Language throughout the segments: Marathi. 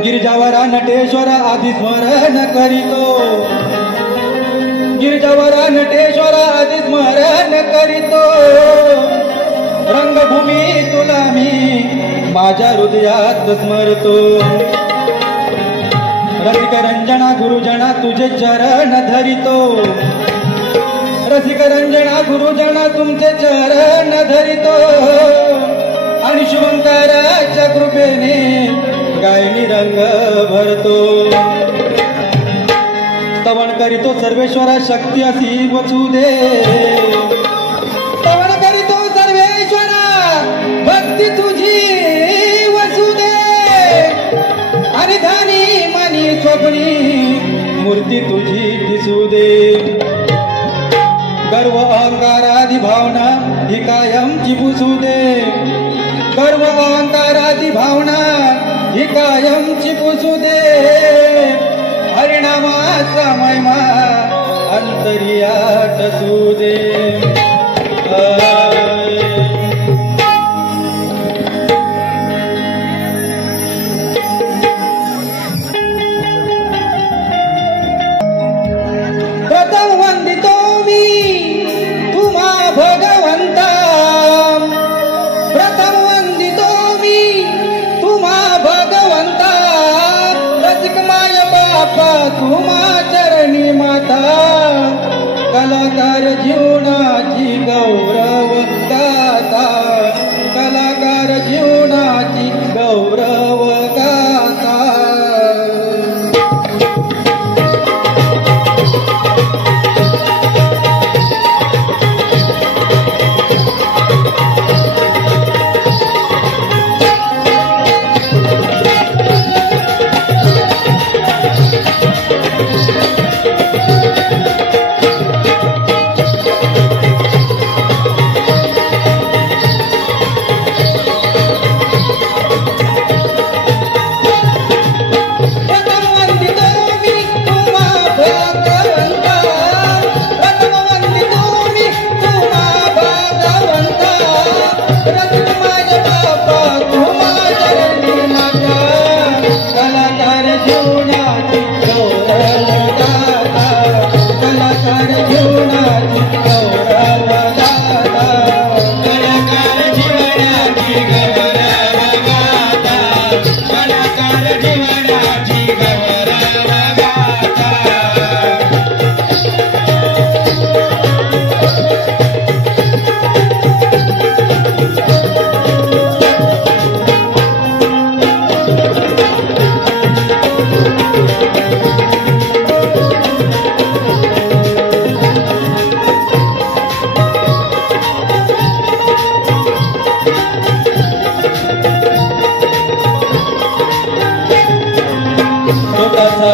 गिरिजावरा नटेश्वर आदि स्मरण करीतो, गिरिजावरा नटेश्वर आदि स्मरण करीतो, रंगभूमी तुला मी माझ्या हृदयात स्मरतो। रसिक रंजना गुरुजना तुझे चरण धरितो, रसिक रंजना गुरुजना तुमचे चरण धरितो, आणि शुभंकराच्या कृपेने गायनी रंग भरतो। स्तवन करीतो सर्वेश्वरा शक्ती असी वचू दे, स्तवन करीतो सर्वेश्वरा भक्ती तुझी वचू दे, आणि धानी मानी स्वप्नी मूर्ती तुझी दिसू दे। गर्व अहंकारादी भावना ही कायमची पुसू दे, गर्व अहंकारादी भावना ही कायमची पुसू दे, हरिनामाचा महिमा अंतर्यात असू दे। प्रथम वंदितो मी तुम्हा भगवंता, प्रथम वंदितो मी तुम्हा भगवंता, रसिक माय बापा तुम्हा चरणी माता, कलाकार जीवनाची गौरव गाथा, कलाकार जीवनाची गौरव गाथा।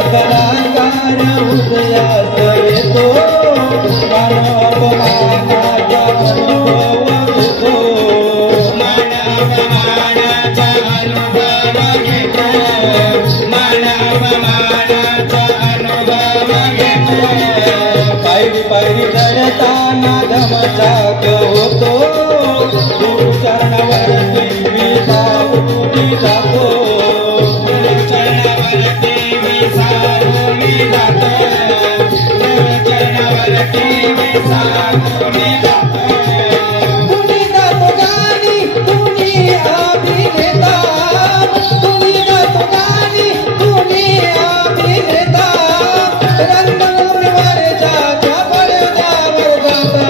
कलाकार हृदयात येतो, मान अपमानाचा अनुभव घेतो, मान अपमानाचा अनुभव घेतो, मान अपमानाचा अनुभव घेतो, पायरी पायरी चढताना धमचाक होतो, गुरु चरणावरती मी सावरून जातो, गुरु चरणावरती सावरून जातो, चरणावरती मी सावरून जातो। कुणी गातो गाणी कुणी अभिनेता, कुणी गातो गाणी कुणी अभिनेता, रंगभूमीवर जाता पडद्यावर जाता,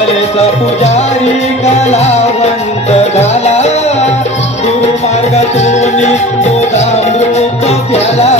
कलेचा पुजारी कलावंत झाला गुरुमार्गातून तो अमृत घ्याला